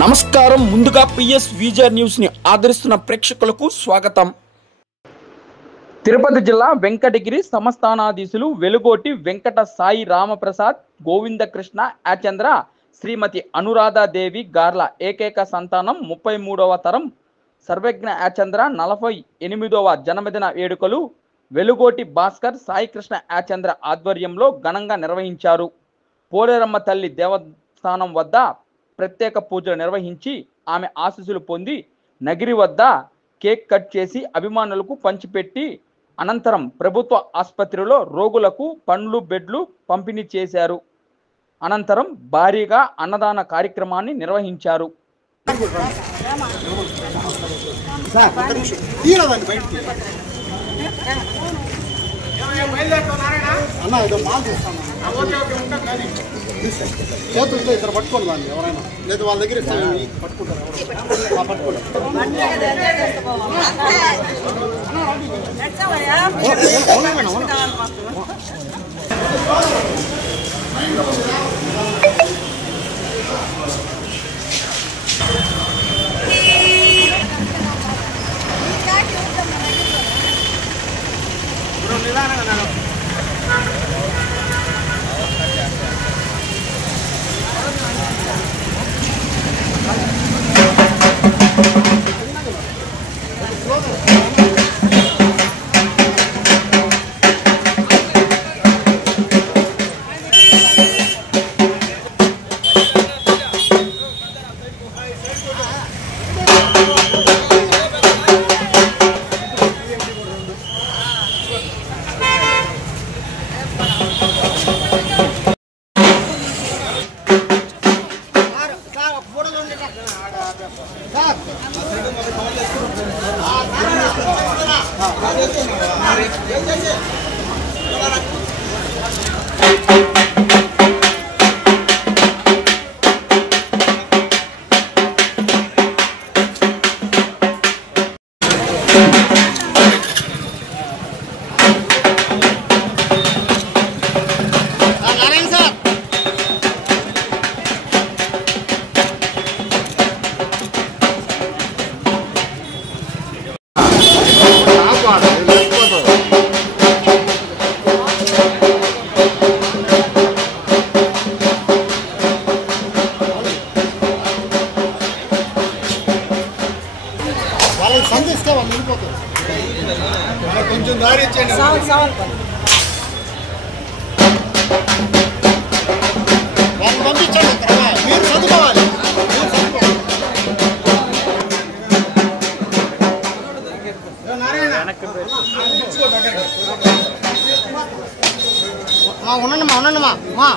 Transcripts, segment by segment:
నమస్కారం. ముందుగా PS visor news ని ఆదరిస్తున్న ప్రేక్షకులకు స్వాగతం. తిరుపతి జిల్లా వెంకటగిరి సంస్థానాధీశులు వెలుగోటి వెంకట సాయి రామప్రసాద్ గోవిందకృష్ణ ఆచంద్ర శ్రీమతి అనురాధాదేవి గార్ల ఏకైక సంతానం 33వ తరం సర్వజ్ఞ ఆచంద్ర 48వ జన్మదిన వేడుకలు వెలుగోటి భాస్కర్ సాయికృష్ణ ఆచంద్ర ఆధ్వర్యంలో ఘనంగా నిర్వహించారు. పోలేరమ్మ తల్లి దేవస్థానం వద్ద ప్రత్యేక పూజలు నిర్వహించి ఆమె ఆశీస్సులు పొంది నగిరి వద్ద కేక్ కట్ చేసి అభిమానులకు పంచిపెట్టి అనంతరం ప్రభుత్వ ఆసుపత్రిలో రోగులకు పండ్లు బెడ్లు పంపిణీ చేశారు. అనంతరం భారీగా అన్నదాన కార్యక్రమాన్ని నిర్వహించారు. చేతులతో ఇద్దరు పట్టుకోండి దాన్ని ఎవరైనా లేదు వాళ్ళ దగ్గర పట్టుకుంటారు. వాళ్ళకి సంధిస్తే వాళ్ళు వెళ్ళిపోతారు. కొంచెం దారి ఇచ్చేయండి. వాళ్ళు పంపించండి. మీరు చదువుకోవాలి. ఉండండిమా ఉండండిమా మా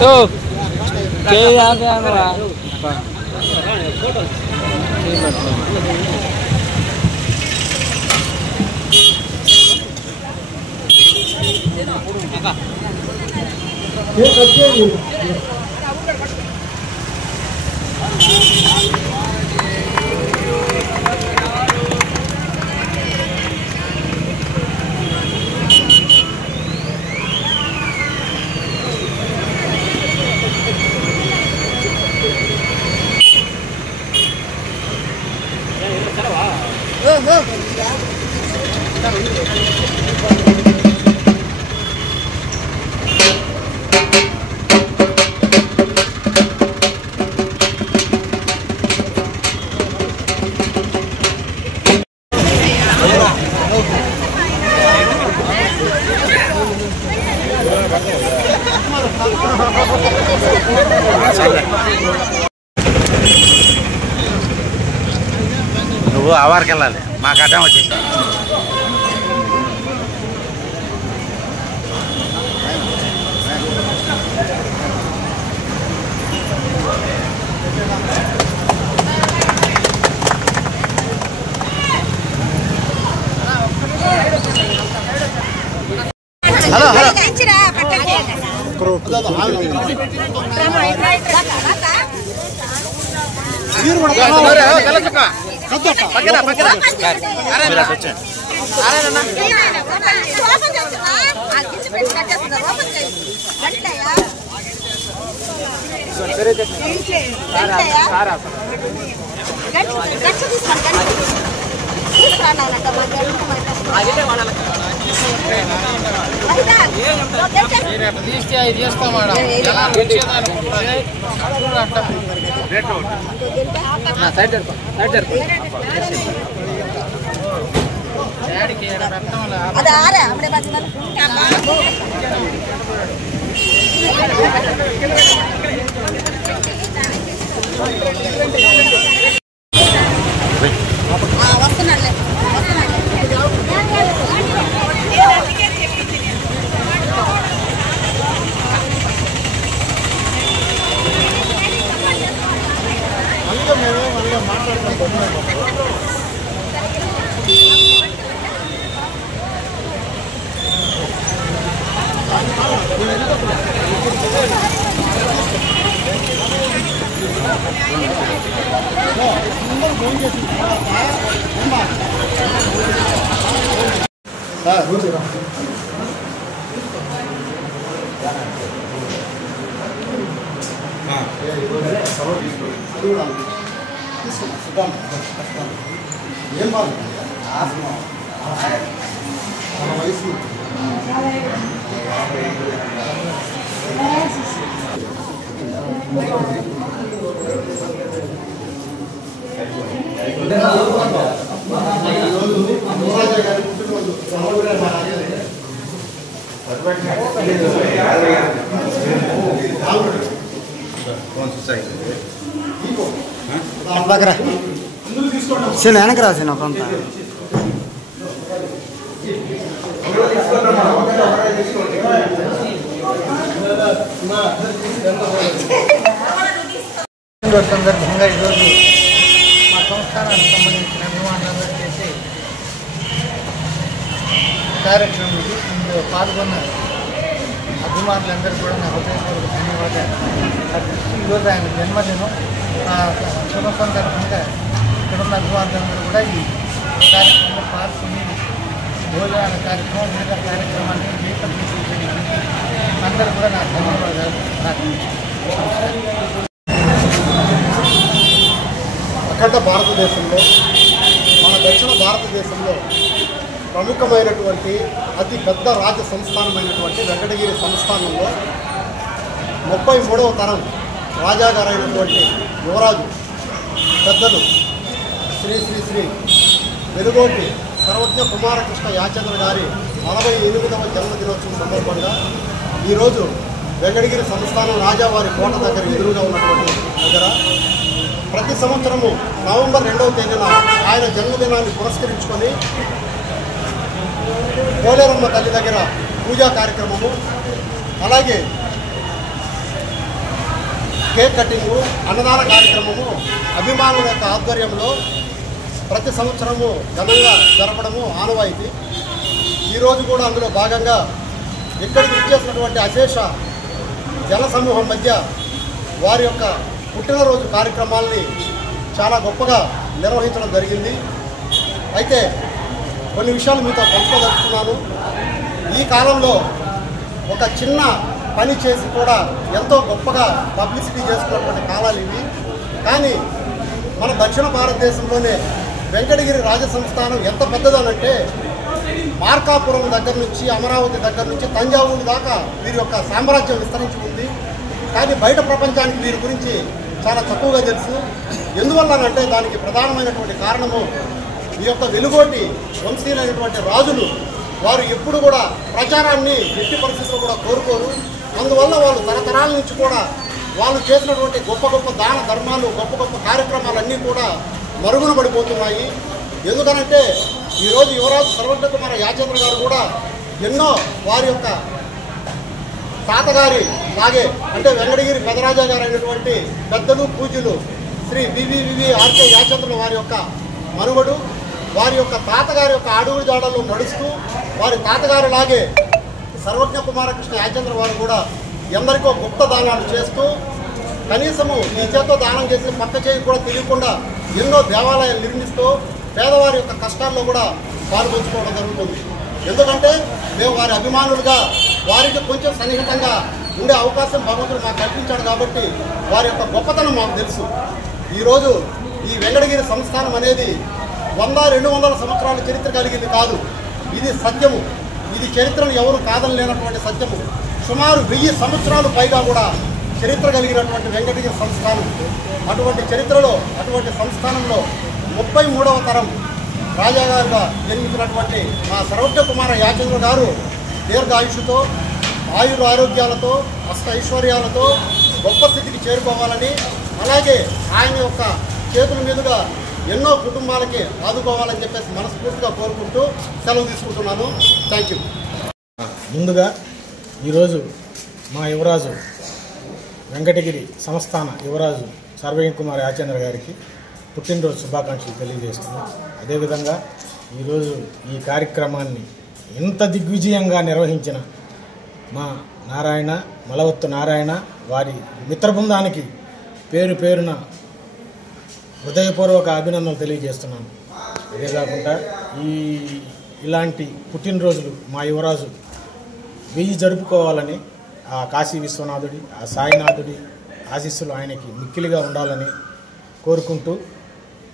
तो क्या यहाँ पे आना रहा నువ్వు అవార్కి వెళ్ళాలి మాకు అడ్డం వచ్చేసి హలో హలో से వెనక రాసిన కొంత సందర్భంగా ఈరోజు మా సంస్థానానికి సంబంధించిన అభిమానులందరూ చేసే కార్యక్రమం ఇందులో పాల్గొన్న అభిమానులందరూ కూడా నా హృదయపూర్వక ధన్యవాదాలు. ఈరోజు ఆయన జన్మదినం శుభ సందర్భంగా ఇక్కడున్న అభిమానులందరూ కూడా ఈ కార్యక్రమంలో పాల్గొని భోజనాల కార్యక్రమం మిగతా కార్యక్రమాన్ని జీతం తీసుకెళ్ళడానికి అందరూ కూడా నా ధన్యవాదాలు. నాకు అఖండ భారతదేశంలో మన దక్షిణ భారతదేశంలో ప్రముఖమైనటువంటి అతి పెద్ద రాజ్య సంస్థానమైనటువంటి వెంకటగిరి సంస్థానంలో 33వ తరం రాజాగారైనటువంటి యువరాజు పెద్దలు శ్రీ శ్రీ శ్రీ వెలుగోటి సర్వజ్ఞ కుమారకృష్ణ యాచంద్ర గారి 48వ జన్మదినోత్సవం సందర్భంగా ఈరోజు వెంకటగిరి సంస్థానం రాజావారి కోట దగ్గర ఎదురుగా ఉన్నటువంటి దగ్గర ప్రతి సంవత్సరము నవంబర్ 2వ తేదీన ఆయన జన్మదినాన్ని పురస్కరించుకొని పోలేరమ్మ తల్లి దగ్గర పూజా కార్యక్రమము, అలాగే కేక్ కటింగు, అన్నదాన కార్యక్రమము అభిమానుల యొక్క ఆధ్వర్యంలో ప్రతి సంవత్సరము ఘనంగా జరపడము ఆనవాయితీ. ఈరోజు కూడా అందులో భాగంగా ఇక్కడికి ఇచ్చేసినటువంటి అశేష జనసమూహం మధ్య వారి యొక్క పుట్టినరోజు కార్యక్రమాల్ని చాలా గొప్పగా నిర్వహించడం జరిగింది. అయితే కొన్ని విషయాలు మీతో పంచుకోదలుచుకున్నాను. ఈ కాలంలో ఒక చిన్న పని చేసి కూడా ఎంతో గొప్పగా పబ్లిసిటీ చేసుకున్నటువంటి కాలాలు ఇవి. కానీ మన దక్షిణ భారతదేశంలోనే వెంకటగిరి రాజసంస్థానం ఎంత పెద్దదనంటే మార్కాపురం దగ్గర నుంచి అమరావతి దగ్గర నుంచి తంజావూరు దాకా వీరి యొక్క సామ్రాజ్యం విస్తరించి ఉంది. కానీ బయట ప్రపంచానికి వీరి గురించి చాలా తక్కువగా తెలుసు. ఎందువల్లనంటే దానికి ప్రధానమైనటువంటి కారణము ఈ యొక్క వెలుగోటి వంశీయులైనటువంటి రాజులు వారు ఎప్పుడు కూడా ప్రచారాన్ని ఎట్టి పరిస్థితుల్లో కూడా కోరుకోరు. అందువల్ల వాళ్ళు తరతరాల నుంచి కూడా వాళ్ళు చేసినటువంటి గొప్ప గొప్ప దాన ధర్మాలు, గొప్ప గొప్ప కార్యక్రమాలన్నీ కూడా మరుగున పడిపోతున్నాయి. ఎందుకనంటే ఈరోజు యువరాజు సర్వజ్ఞ కుమార యాచంద్ర గారు కూడా ఎన్నో వారి యొక్క తాతగారి లాగే అంటే వెంకటగిరి పెదరాజా గారు అయినటువంటి పెద్దలు పూజ్యులు శ్రీ వివి ఆర్కే యాచంద్రుల వారి యొక్క మనుగడు, వారి యొక్క తాతగారి యొక్క అడుగు జాడల్లో నడుస్తూ వారి తాతగారి లాగే సర్వజ్ఞ కుమారకృష్ణ యాచంద్ర వారు కూడా ఎందరికో గుప్త దానాలు చేస్తూ కనీసము ఈ చేత్తో దానం చేసి పక్క చేయి కూడా తెలియకుండా ఎన్నో దేవాలయాలు నిర్మిస్తూ పేదవారి యొక్క కష్టాల్లో కూడా పాల్పంచుకోవడం జరుగుతుంది. ఎందుకంటే మేము వారి అభిమానులుగా వారికి కొంచెం సన్నిహితంగా ఉండే అవకాశం భగవంతుడు మాకు కల్పించాడు కాబట్టి వారి యొక్క గొప్పతనం మాకు తెలుసు. ఈరోజు ఈ వెంకటగిరి సంస్థానం అనేది 100-200 సంవత్సరాల చరిత్ర కలిగింది కాదు. ఇది సత్యము. ఇది చరిత్రను ఎవరు కాదనలేనటువంటి సత్యము. సుమారు 1000 సంవత్సరాలు పైగా కూడా చరిత్ర కలిగినటువంటి వెంకటగిరి సంస్థానం. అటువంటి చరిత్రలో అటువంటి సంస్థానంలో 33వ తరం రాజాగారుగా జన్మించినటువంటి మా సర్వజ్ఞ కుమార యాచంద్ర గారు దీర్ఘాయుషుతో, ఆరోగ్యాలతో, అష్ట ఐశ్వర్యాలతో గొప్ప స్థితికి చేరుకోవాలని, అలాగే ఆయన యొక్క చేతుల మీదుగా ఎన్నో కుటుంబాలకి ఆదుకోవాలని చెప్పేసి మనస్ఫూర్తిగా కోరుకుంటూ సెలవు తీసుకుంటున్నాను. Thank you. ముందుగా ఈరోజు మా యువరాజు వెంకటగిరి సంస్థాన యువరాజు సర్వజ్ఞ కుమార్ యాచంద్ర గారికి పుట్టినరోజు శుభాకాంక్షలు తెలియజేస్తున్నాం. అదేవిధంగా ఈరోజు ఈ కార్యక్రమాన్ని ఎంత దిగ్విజయంగా నిర్వహించిన మా నారాయణ మలవత్తు నారాయణ వారి మిత్ర బృందానికి పేరు పేరున హృదయపూర్వక అభినందనలు తెలియజేస్తున్నాను. అదే కాకుండా ఇలాంటి పుట్టినరోజులు మా యువరాజు 1000 జరుపుకోవాలని ఆ కాశీ విశ్వనాథుడి, ఆ సాయినాథుడి ఆశీస్సులు ఆయనకి మిక్కిలిగా ఉండాలని కోరుకుంటూ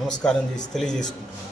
నమస్కారం చేసి తెలియజేసుకుంటున్నాను.